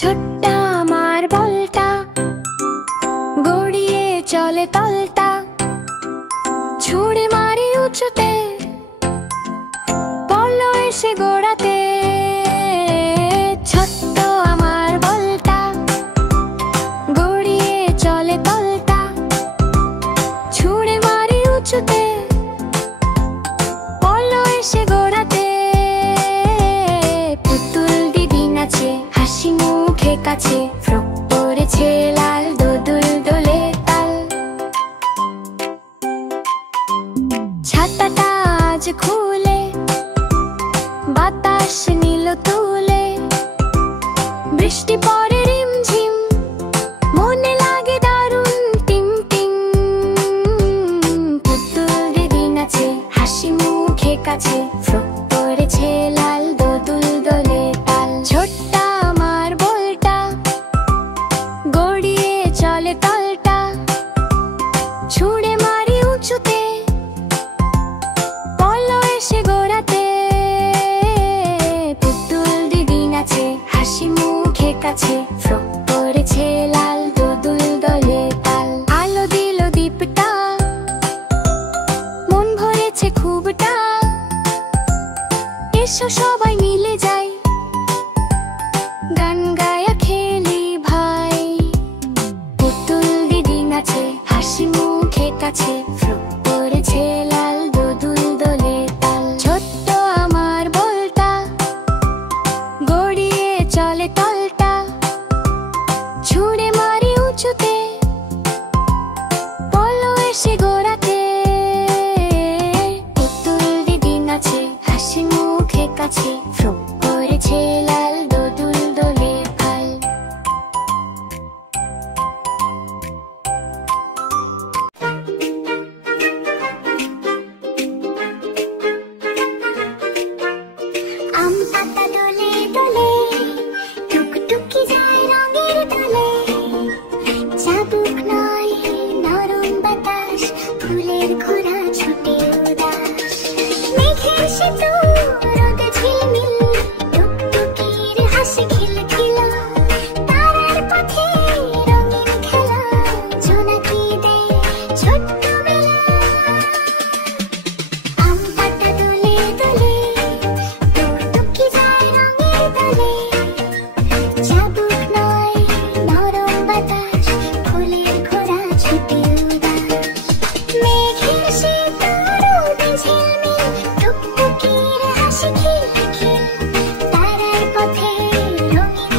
ছোট্ট আমার বলটা গড়িয়ে চলে তলটা, ছুঁড়ে মারি উঁচুতে, পড়লো এসে গোড়াতে। ছোট্ট আমার বলটা গড়িয়ে চলে তলটা, ছুঁড়ে মারি উঁচুতে, পড়লো এসে গোড়াতে। পুতুল দিদি নাচে হাসি মুখে কাছে, ফ্রক পরেছে লাল, দোদুল দোলে তাল। ছাতাটা আজ খুলে বাতাস নিল তুলে, বৃষ্টি পড়ে রিমঝিম, মনে লাগে দারুণ টিং টিং। পুতুল দিদি নাচে হাসি মুখে কাছে, ফ্রক পরেছে লাল, দোদুল দোলে তাল। ছোট্ট আমার বলটা গড়িয়ে চলে তলটা, ছুঁড়ে মারি উঁচুতে, পড়লো এসে গোড়াতে। পুতুল দিদি নাচে হাসি মুখে কাছে, ফ্রক পরেছে লাল, দোদুল দোলে তাল। আলো দিল দীপটা, মন ভরেছে খুবটা, এসো সবাই মিলে যাই, গান গায়া খেলি ভাই। পুতুল দিদি নাচে হাসি মুখে কাছে, ফ্রক পরেছে লাল, দোদুল দোলে তাল। ছোট্ট আমার বলটা গড়িয়ে চলে তলটা, ছুঁড়ে মারি উঁচুতে, পড়লো এসে গোড়াতে। পুতুল দিদি নাচে হাসি মুখে কাছে, ফ্রক পরেছে লাল, দোদুল দোলে তাল। আম পাতা দোলে দোলে, টুকটুকি যায় রঙের দোলে, চাবুক নয় নরম বাতাস, ফুলের ঘোড়া ছুটে উদাস। মেঘের সেতু রোদে ঝিলমিল, টুকটুকির হাসি খিলখিলা, তারার পথে রঙিন খেলা, জোনাকি দে ছোট্টবেলা। আম পাতা দোলে দোলে, টুকটুকি যায় রঙের দোলে, চাবুক নয় নরম বাতাস, ফুলের ঘোড়া ছুটে উদাস। মেঘের সেতু রোদে ঝিলমিল, টুকটুকির হাসি খিলখিল, তারার পথে রঙিন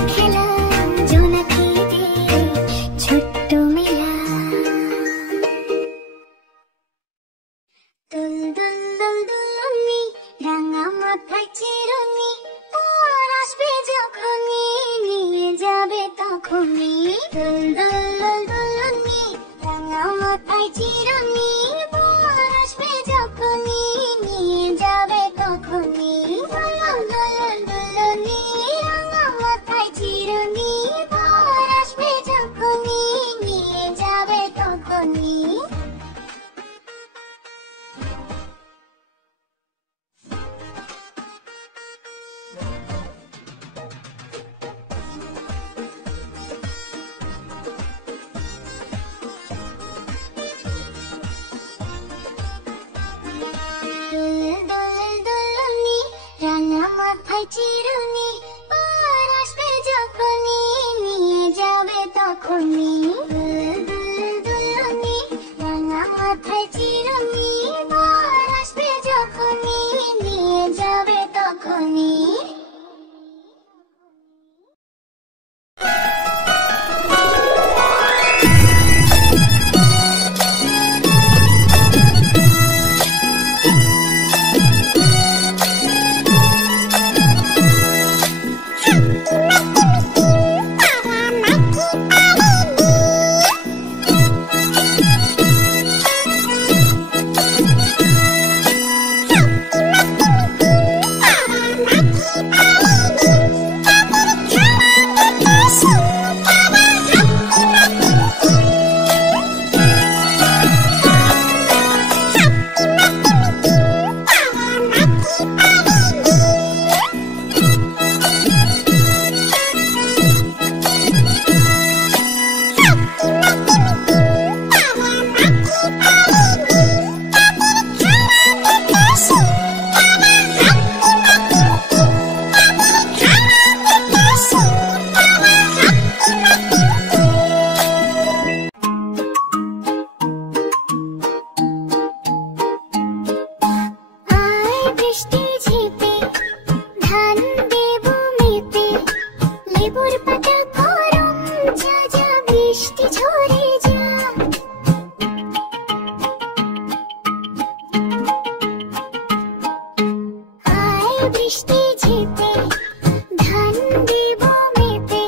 দেব মেপে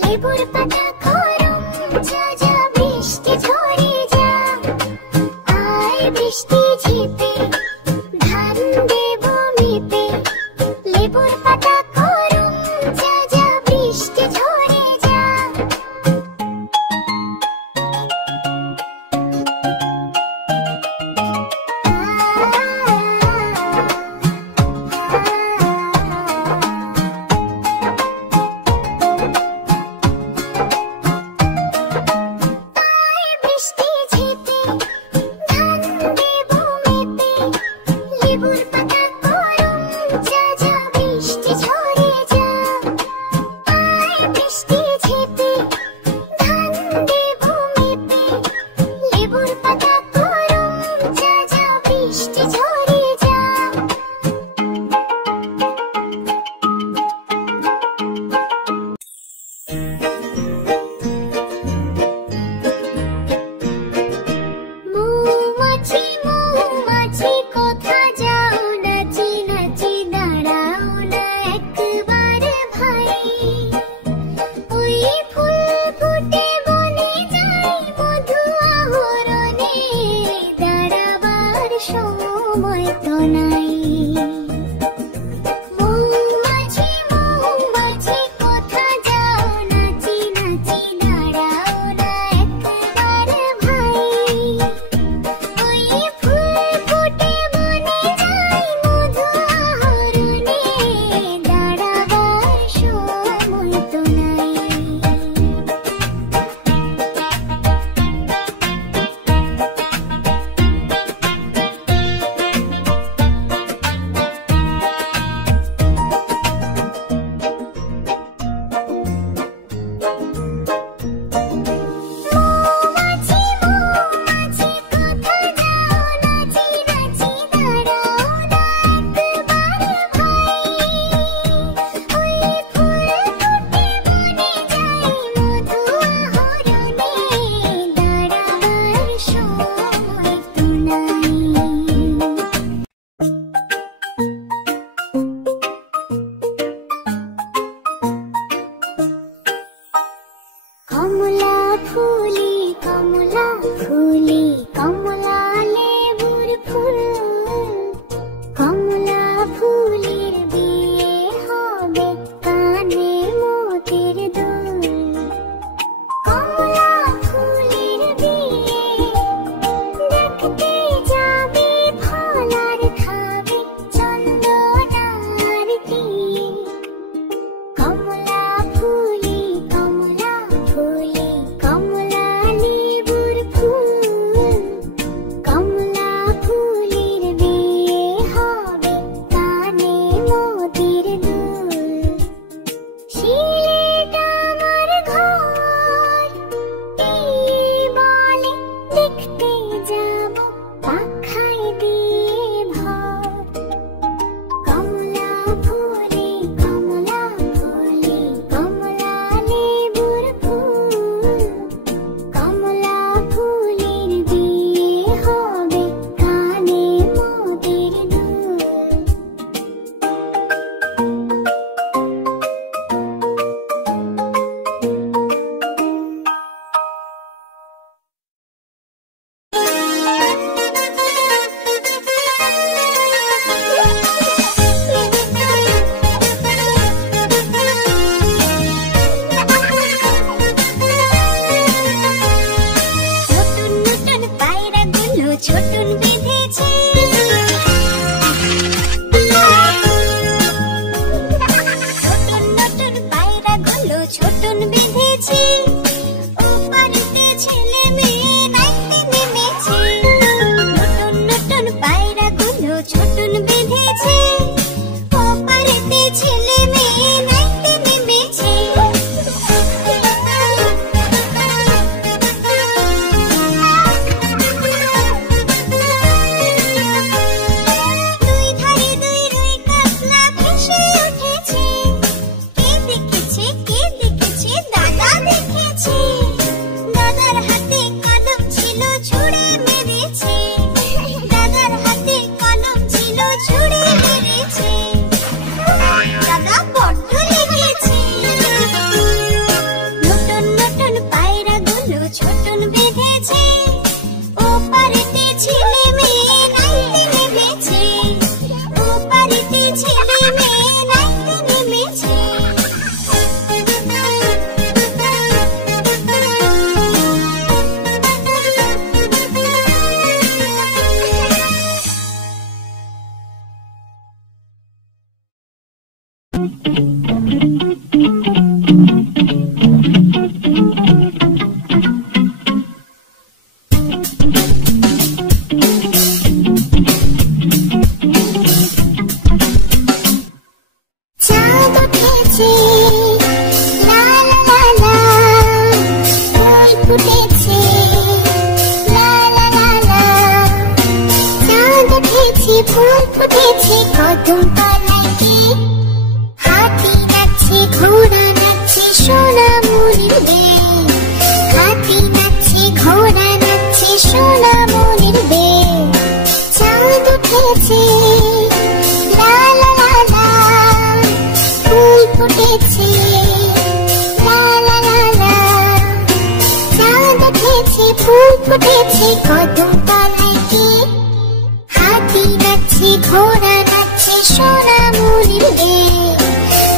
লেবুর পাতা গরম যা যা বৃষ্টি ঝরে যা আয় বৃষ্টি ঝেপে ধান দেব মেপে লেবুর পাতা গরম যা যা বৃষ্টি ঝরে যা আয় বৃষ্টি ঝেপে ধান দেব মেপে লেবুর পাতা গরম যা যা বৃষ্টি ঝরে যা আয় বৃষ্টি ঝেপে ধান দেব মেপে লেবুর পাতা গরম যা যা বৃষ্টি ঝরে যা মৌমাছি মৌমাছি কোথা যাও নাচি নাচি দাঁড়াও না একবার ভাই ওই ফুল ফুটে বনে যাই মধু আহরণে দাঁড়াবার সময় তো নাই মৌমাছি মৌমাছি কোথা যাও নাচি নাচি দাঁড়াও না একবার ভাই ওই ফুল ফুটে বনে যাই মধু আহরণে দাঁড়াবার সময় তো নাই মৌমাছি মৌমাছি কোথা যাও নাচি নাচি দাঁড়াও না একবার ভাই ওই ফুল ফুটে বনে যাই মধু আহরণে দাঁড়াবার সময় তো নাই কমলা ফুলি কমলা ফুলি কমলা লেবুর ফুল কমলা ফুলের বিয়ে হবে কানে মোতির দুল কমলা ফুলের বিয়ে দেখতে যাবে ফল আর খাবে চন্দন আরতি কমলা ফুলি কমলা ফুলি কমলা লেবুর ফুল কমলা ফুলের বিয়ে হবে কানে মোতির দুল উঠেছে কদম তলায় কে? হাতি নাচছে ঘোড়া নাচছে সোনামণির বেয়ে, হাতি নাচছে ঘোড়া নাচছে সোনামণির বেয়ে। চাঁদ উঠেছে লা লা লা লা, ফুল ফুটেছে লা লা লা লা। চাঁদ উঠেছে ফুল ফুটেছে কদম তলায় কে? হাতি নাচছে ঘোড়া নাচছে সোনামণির বেয়ে,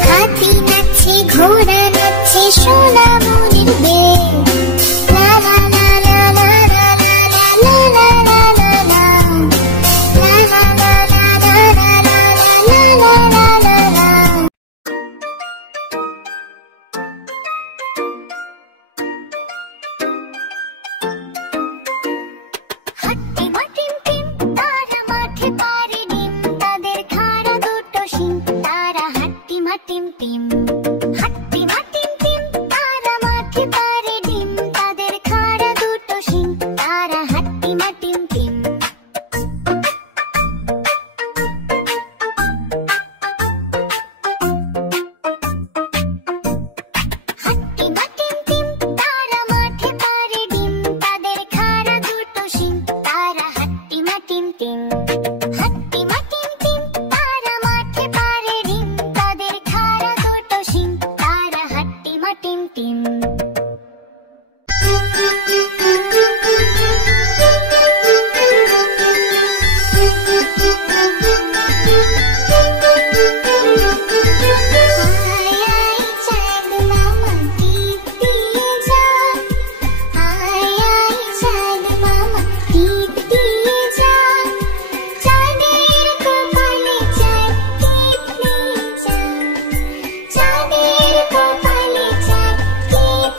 হাতি নাচছে ঘোড়া নাচছে সোনামণির বেয়ে। লা লা লা লা লা লা লা লা লা লা লা লা, লা লা লা লা লা লা লা লা লা লা লা। হাট্টি মাটিম টিম তারা মাঠে পারে ডিম, তাদের খাড়া দুটো শিং, তারা হাট্টি মাটিম টিম। হাট্টি মাটিম টিম তারা মাঠে পারে ডিম, তাদের খাড়া দুটো শিং, তারা হাট্টি মাটিম টিম। হাট্টি মাটিম টিম তারা মাঠে পারে ডিম, তাদের খাড়া দুটো শিং, তারা হাট্টি মাটিম টিম। হাট্টি মাটিম টিম তারা মাঠে পারে ডিম, তাদের খাড়া দুটো শিং, তারা হাট্টি মাটিম টিম। আয় আয় চাঁদ মামা টিপ দিয়ে যা, আয় আয় চাঁদ মামা টিপ দিয়ে যা, চাঁদের কপালে চাঁদ টিপ দিয়ে যা, চাঁদের কপালে চাঁদ টিপ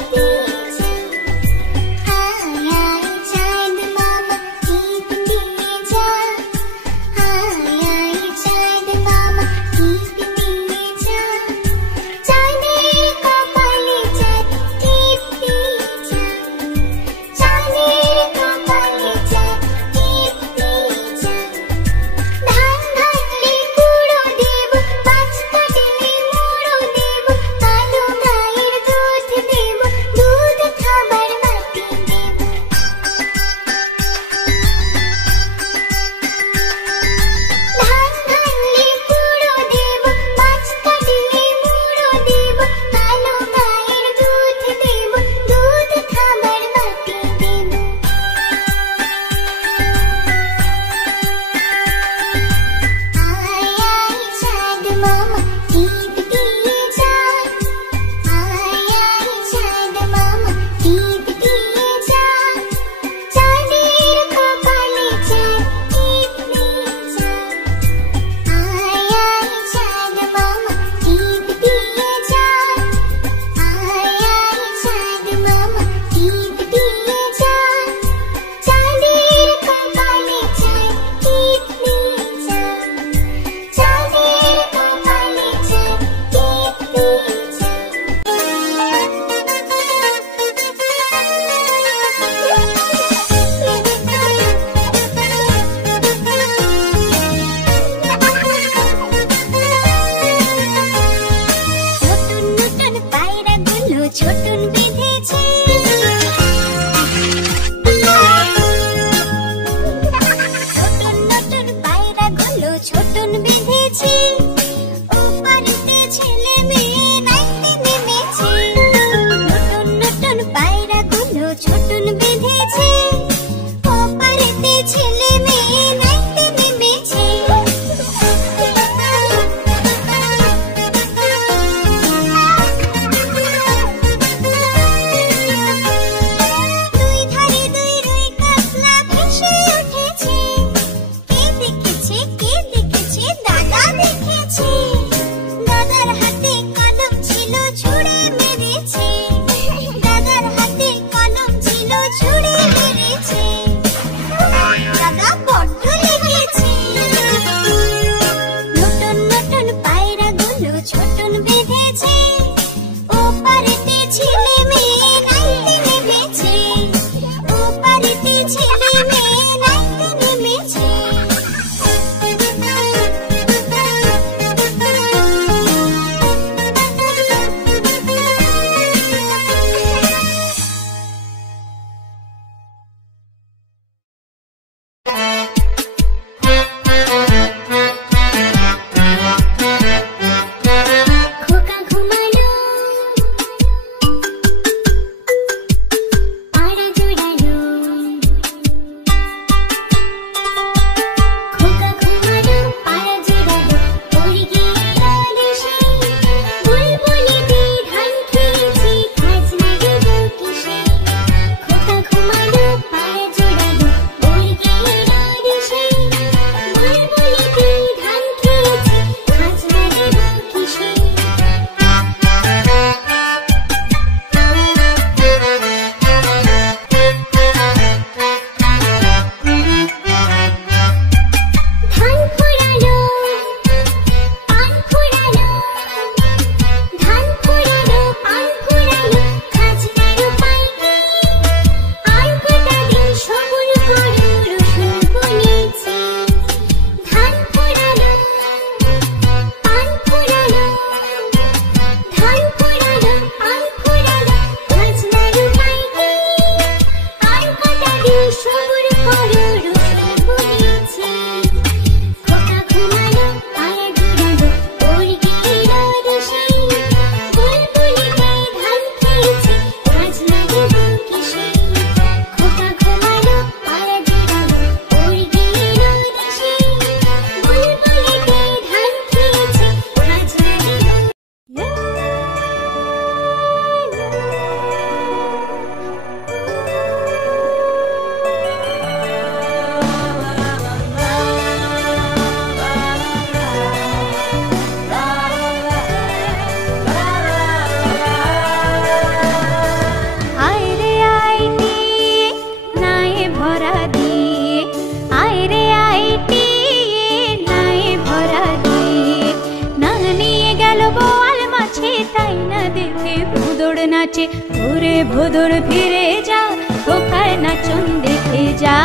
নাচে ওরে ভোদর ফিরে যা খোকার নাচন দেখে যা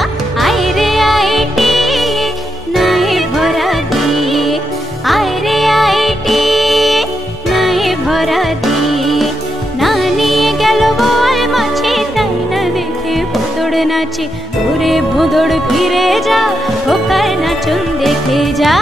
আয় রে আইটি নাই ভরা দিয়ে আয় রে আইটি নাই ভরা দিয়ে না নিয়ে গেল বল মাছে তাই না দেখে ভোদর নাচে ওরে ভোদর ফিরে যা খোকার নাচন দেখে যা।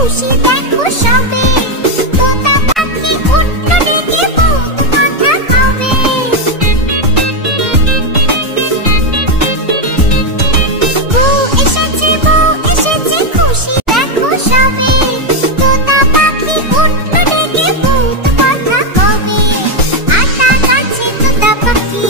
খুশি দেখো সবে তোতা পাখি উঠলো ডেকে ভূত মাথা খাবে বউ এসেছে খুশি দেখো সবে তোতা পাখি উঠলো ডেকে ভূত মাথা খাবে আটা গাছে তোতা পাখি